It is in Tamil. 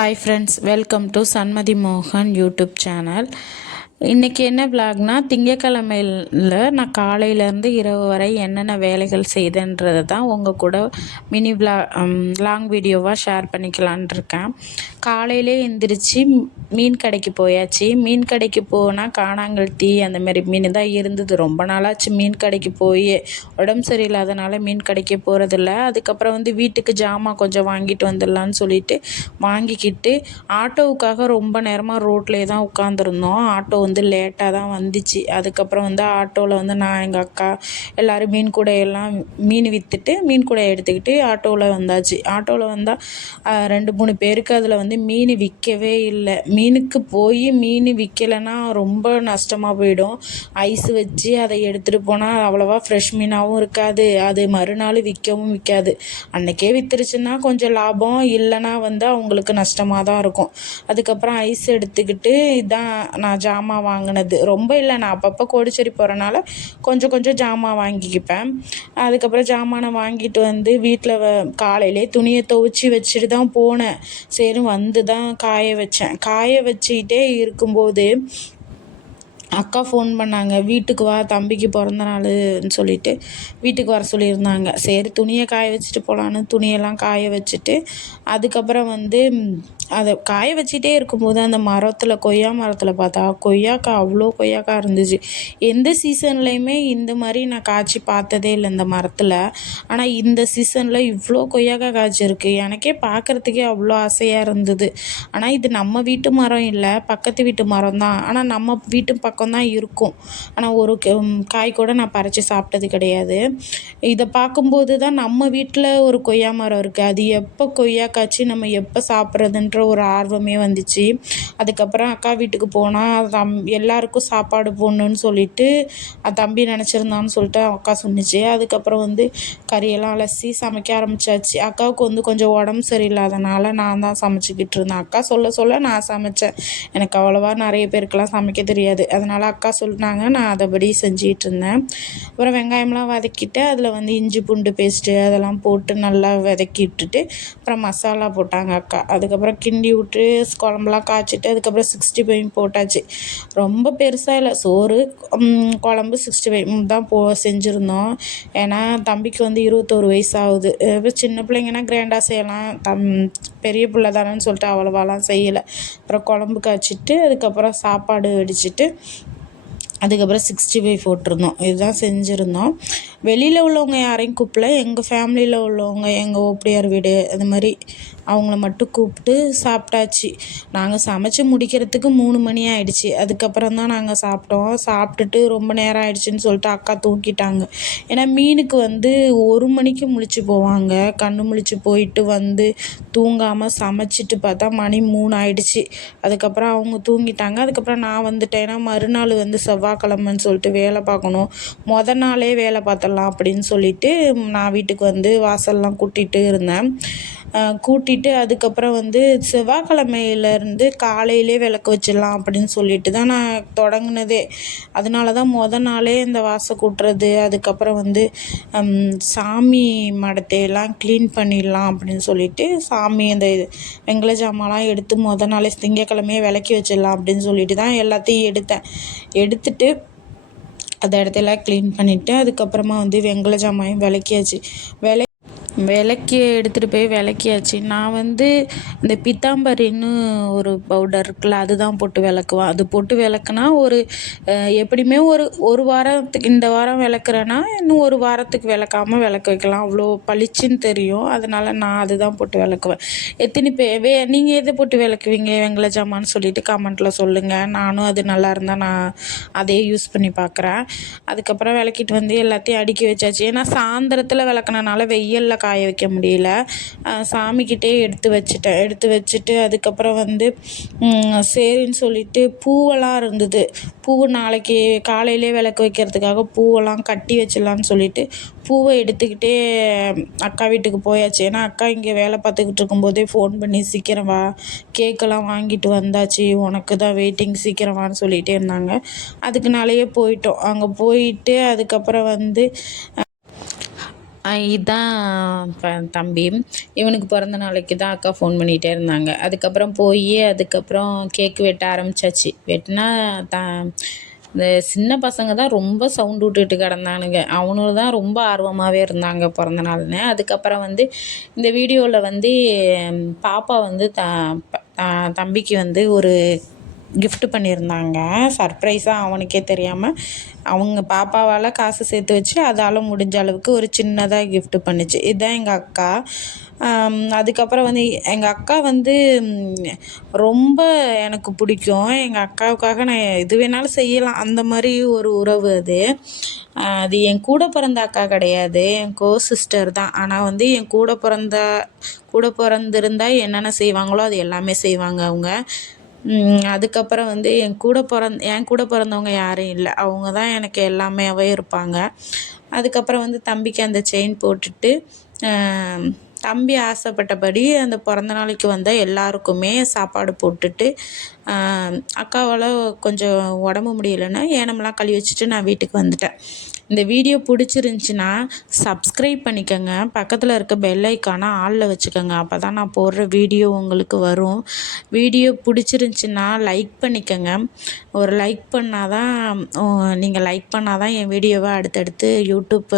Hi friends, welcome to Sanmathi மோகன் யூடியூப் சேனல். இன்றைக்கி என்ன விளாக்னா, திங்கக்கிழமையில் நான் காலையிலேருந்து இரவு வரை என்னென்ன வேலைகள் செய்தேன்றதை தான் உங்கள் கூட மினி லாங் வீடியோவாக ஷேர் பண்ணிக்கலான் இருக்கேன். காலையிலே எந்திரிச்சு மீன் கடைக்கு போயாச்சு. மீன் கடைக்கு போனால் காணாங்கழுத்தி அந்தமாரி மீன் தான் இருந்தது. ரொம்ப நாளாச்சு மீன் கடைக்கு போய். உடம்பு சரியில்லாதனால மீன் கடைக்கு போகிறதில்ல. அதுக்கப்புறம் வீட்டுக்கு ஜாமான் கொஞ்சம் வாங்கிட்டு வந்துடலான்னு சொல்லிட்டு வாங்கிக்கிட்டு ஆட்டோவுக்காக ரொம்ப நேரமாக ரோட்லேயே தான் உட்காந்துருந்தோம். ஆட்டோ லேட்டாக தான் வந்துச்சு. அதுக்கப்புறம் ஆட்டோவில் நான் எங்கள் அக்கா எல்லோரும் மீன் கூடையெல்லாம் மீன் விற்றுட்டு மீன் கூடையை எடுத்துக்கிட்டு ஆட்டோவில் வந்தாச்சு. ஆட்டோவில் வந்தால் 2-3 பேருக்கு அதில் மீன் விற்கவே இல்லை. மீனுக்கு போய் மீன் விற்கலைன்னா ரொம்ப நஷ்டமாக போயிடும். ஐஸ் வச்சு அதை எடுத்துகிட்டு போனால் அவ்வளோவா ஃப்ரெஷ் மீனாகவும் இருக்காது. அது மறுநாள் விற்கவும் விற்காது. அன்றைக்கே விற்றுருச்சுன்னா கொஞ்சம் லாபம், இல்லைன்னா அவங்களுக்கு நஷ்டமாக தான் இருக்கும். அதுக்கப்புறம் ஐஸ் எடுத்துக்கிட்டு இதான் நான் ஜாமான் வாங்கினது. ரொம்ப இல்லை, நான் அப்பப்போ கோடிச்சேரி போகிறனால கொஞ்சம் கொஞ்சம் ஜாமான் வாங்கிக்கிப்பேன். அதுக்கப்புறம் ஜாமானை வாங்கிட்டு வீட்டில் காலையிலே துணியை துவைச்சி வச்சுட்டு தான் போனேன். சரி தான் காய வச்சேன். காய வச்சுக்கிட்டே இருக்கும்போது அக்கா ஃபோன் பண்ணாங்க. வீட்டுக்கு வா, தம்பிக்கு பிறந்த நாளுன்னு சொல்லிட்டு வீட்டுக்கு வர சொல்லியிருந்தாங்க. சரி துணியை காய வச்சுட்டு போகலான்னு துணியெல்லாம் காய வச்சுட்டு அதுக்கப்புறம் அதை காய வச்சிட்டே இருக்கும்போது அந்த கொய்யா மரத்தில் பார்த்தா கொய்யாக்காய் அவ்வளோ கொய்யாக்காய் இருந்துச்சு. எந்த சீசன்லேயுமே இந்த மாதிரி நான் காய்ச்சி பார்த்ததே இல்லை இந்த மரத்தில். ஆனால் இந்த சீசனில் இவ்வளோ கொய்யாக்காய் காய்ச்சிருக்கு. எனக்கே பார்க்குறதுக்கே அவ்வளோ ஆசையாக இருந்தது. ஆனால் இது நம்ம வீட்டு மரம் இல்லை, பக்கத்து வீட்டு மரம் தான். ஆனால் நம்ம வீட்டு பக்கம் தான் இருக்கும். ஆனால் ஒரு காய் கூட நான் பறித்து சாப்பிட்டது கிடையாது. இதை பார்க்கும்போது தான் நம்ம வீட்டில் ஒரு கொய்யா மரம் இருக்குது. அது எப்போ கொய்யா காய்ச்சி நம்ம எப்போ சாப்பிட்றதுன்ற ஒரு ஆர்வமே வந்துச்சு. அதுக்கப்புறம் அக்கா வீட்டுக்கு போனால் எல்லாருக்கும் சாப்பாடு போடணுன்னு சொல்லிட்டு தம்பி நினச்சிருந்தான்னு சொல்லிட்டு அக்கா சொன்னிச்சு. அதுக்கப்புறம் கறியெல்லாம் அலசி சமைக்க ஆரம்பித்தாச்சு. அக்காவுக்கு கொஞ்சம் உடம்பு சரியில்லாதனால நான் தான் சமைச்சிக்கிட்டு இருந்தேன். அக்கா சொல்ல நான் சமைச்சேன். எனக்கு அவ்வளோவா நிறைய பேருக்கெல்லாம் சமைக்க தெரியாது. அதனால் அக்கா சொன்னாங்க, நான் அதைபடி செஞ்சிகிட்டு இருந்தேன். அப்புறம் வெங்காயம்லாம் வதக்கிட்டு அதில் இஞ்சி பூண்டு பேஸ்ட்டு அதெல்லாம் போட்டு நல்லா வதக்கி விட்டுட்டு அப்புறம் மசாலா போட்டாங்க அக்கா. அதுக்கப்புறம் கிண்டி விட்டு குழம்புலாம் காய்ச்சிட்டு அதுக்கப்புறம் 65 போட்டாச்சு. ரொம்ப பெருசாக இல்லை, சோறு குழம்பு 65 தான் செஞ்சுருந்தோம். ஏன்னா தம்பிக்கு 21 வயசு ஆகுது. இப்போ சின்ன பிள்ளைங்கன்னா கிராண்டாக செய்யலாம், பெரிய பிள்ளை தானேன்னு சொல்லிட்டு அவ்வளோவாலாம் செய்யலை. அப்புறம் குழம்பு காய்ச்சிட்டு அதுக்கப்புறம் சாப்பாடு வடிச்சிட்டு அதுக்கப்புறம் 65 போட்டிருந்தோம். இதுதான் செஞ்சுருந்தோம். வெளியில் உள்ளவங்க யாரையும் கூப்பிடல. எங்கள் ஃபேமிலியில் உள்ளவங்க, எங்கள் ஓப்படியார் வீடு அது மாதிரி அவங்கள மட்டும் கூப்பிட்டு சாப்பிட்டாச்சு. நாங்கள் சமைச்சு முடிக்கிறதுக்கு 3 மணி ஆகிடுச்சி. அதுக்கப்புறம் தான் நாங்கள் சாப்பிட்டோம். சாப்பிட்டுட்டு ரொம்ப நேரம் ஆகிடுச்சின்னு சொல்லிட்டு அக்கா தூக்கிட்டாங்க. ஏன்னா மீனுக்கு 1 மணிக்கு முழிச்சு போவாங்க. கண்ணு முழிச்சு போயிட்டு தூங்காமல் சமைச்சிட்டு பார்த்தா மணி 3 ஆகிடுச்சி. அதுக்கப்புறம் அவங்க தூங்கிட்டாங்க. அதுக்கப்புறம் நான் வந்துட்டேன். ஏன்னா மறுநாள் செவ்வாய்க்கிழமைன்னு சொல்லிட்டு வேலை பார்க்கணும். நாளே வேலை பார்த்துடலாம் அப்படின்னு சொல்லிட்டு நான் வீட்டுக்கு வாசல்லாம் கூட்டிகிட்டு இருந்தேன். கூட்டிகிட்டு அதுக்கப்புறம் செவ்வாய்க்கிழமையிலேருந்து காலையிலே விளக்கு வச்சிடலாம் அப்படின்னு சொல்லிட்டு தான் நான் தொடங்கினதே. அதனால தான் நாளே இந்த வாசல் கூட்டுறது, அதுக்கப்புறம் சாமி மடத்தையெல்லாம் க்ளீன் பண்ணிடலாம் அப்படின்னு சொல்லிட்டு சாமி அந்த வெங்கல ஜாமான்லாம் எடுத்து நாளே திங்கக்கிழமையே விளக்கி வச்சிடலாம் அப்படின்னு சொல்லிட்டு தான் எல்லாத்தையும் எடுத்துட்டு அந்த இடத்தையெல்லாம் க்ளீன் பண்ணிவிட்டு அதுக்கப்புறமா வெங்கல ஜாமானையும் விளக்கியாச்சு. விளக்கி எடுத்துகிட்டு போய் விளக்கியாச்சு. நான் இந்த பித்தாம்பரின்னு ஒரு பவுடர் இருக்குல்ல, அதுதான் போட்டு விளக்குவேன். அது போட்டு விளக்குனா எப்படியுமே ஒரு வாரத்துக்கு, இந்த வாரம் விளக்குறேன்னா இன்னும் ஒரு வாரத்துக்கு விளக்காமல் விளக்க வைக்கலாம். அவ்வளோ பளிச்சுன்னு தெரியும். அதனால் நான் அதுதான் போட்டு விளக்குவேன். எத்தனை நீங்கள் எதை போட்டு விளக்குவீங்க வெங்கல ஜாமான்னு சொல்லிட்டு கமெண்ட்டில் சொல்லுங்கள். நானும் அது நல்லா இருந்தால் நான் அதே யூஸ் பண்ணி பார்க்குறேன். அதுக்கப்புறம் விளக்கிட்டு எல்லாத்தையும் அடுக்கி வச்சாச்சு. ஏன்னா சாயந்தரத்தில் விளக்குனனால வெயிலில் காய வைக்க முடியல. சாமிக்கிட்டே எடுத்து வச்சுட்டு அதுக்கப்புறம் சரின்னு சொல்லிட்டு பூவெல்லாம் இருந்தது. பூவு நாளைக்கு காலையிலே விளக்கு வைக்கிறதுக்காக பூவெல்லாம் கட்டி வச்சிடலான்னு சொல்லிட்டு பூவை எடுத்துக்கிட்டே அக்கா வீட்டுக்கு போயாச்சு. ஏன்னா அக்கா இங்கே வேலை பார்த்துக்கிட்டு இருக்கும்போதே ஃபோன் பண்ணி சீக்கிரம் வா, கேக்கெல்லாம் வாங்கிட்டு வந்தாச்சு, உனக்கு தான் வெயிட்டிங், சீக்கிரம் வான்னு சொல்லிகிட்டே இருந்தாங்க. அதுக்குனாலேயே போயிட்டோம். அங்கே போயிட்டு அதுக்கப்புறம் இதான் தம்பி. இவனுக்கு பிறந்த நாளைக்கு தான் அக்கா ஃபோன் பண்ணிகிட்டே இருந்தாங்க. அதுக்கப்புறம் கேக்கு வெட்ட ஆரம்பிச்சாச்சு. வெட்டினா இந்த சின்ன பசங்க தான் ரொம்ப சவுண்டு விட்டுட்டு கிடந்தானுங்க. அவனுங்க தான் ரொம்ப ஆர்வமாகவே இருந்தாங்க பிறந்த நாள்னு. அதுக்கப்புறம் இந்த வீடியோவில் பாப்பா தம்பிக்கு ஒரு gift பண்ணியிருந்தாங்க. சர்ப்ரைஸாக அவனுக்கே தெரியாமல் அவங்க பாப்பாவால் காசு சேர்த்து வச்சு அதால் முடிஞ்ச அளவுக்கு ஒரு சின்னதாக gift பண்ணுச்சு. இதுதான் எங்கள் அக்கா. அதுக்கப்புறம் எங்கள் அக்கா ரொம்ப எனக்கு பிடிக்கும். எங்கள் அக்காவுக்காக நான் எது வேணாலும் செய்யலாம், அந்த மாதிரி ஒரு உறவு அது. அது என் கூட பிறந்த அக்கா கிடையாது, என் சிஸ்டர் தான். ஆனால் என் கூட பிறந்திருந்தா என்னென்ன செய்வாங்களோ அது எல்லாமே செய்வாங்க அவங்க. அதுக்கப்புறம் என் கூட பிறந்தவங்க யாரும் இல்லை, அவங்க தான் எனக்கு எல்லாமேவே இருப்பாங்க. அதுக்கப்புறம் தம்பிக்கு அந்த செயின் போட்டுட்டு தம்பி ஆசைப்பட்டபடி அந்த பிறந்த நாளைக்கு வந்த எல்லாருக்குமே சாப்பாடு போட்டுட்டு அக்காவால் கொஞ்சம் உடம்பு முடியலைன்னு ஏனமெல்லாம் கழுவி வச்சுட்டு நான் வீட்டுக்கு வந்துட்டேன். இந்த வீடியோ பிடிச்சிருந்துச்சின்னா சப்ஸ்கிரைப் பண்ணிக்கோங்க, பக்கத்தில் இருக்க பெல் ஐக்கானை ஆலில் வச்சுக்கோங்க. அப்போ தான் நான் போடுற வீடியோ உங்களுக்கு வரும். வீடியோ பிடிச்சிருந்துச்சின்னா லைக் பண்ணிக்கோங்க. ஒரு லைக் பண்ணால் தான் நீங்கள் லைக் பண்ணால் தான் என் வீடியோவை அடுத்தடுத்து யூடியூப்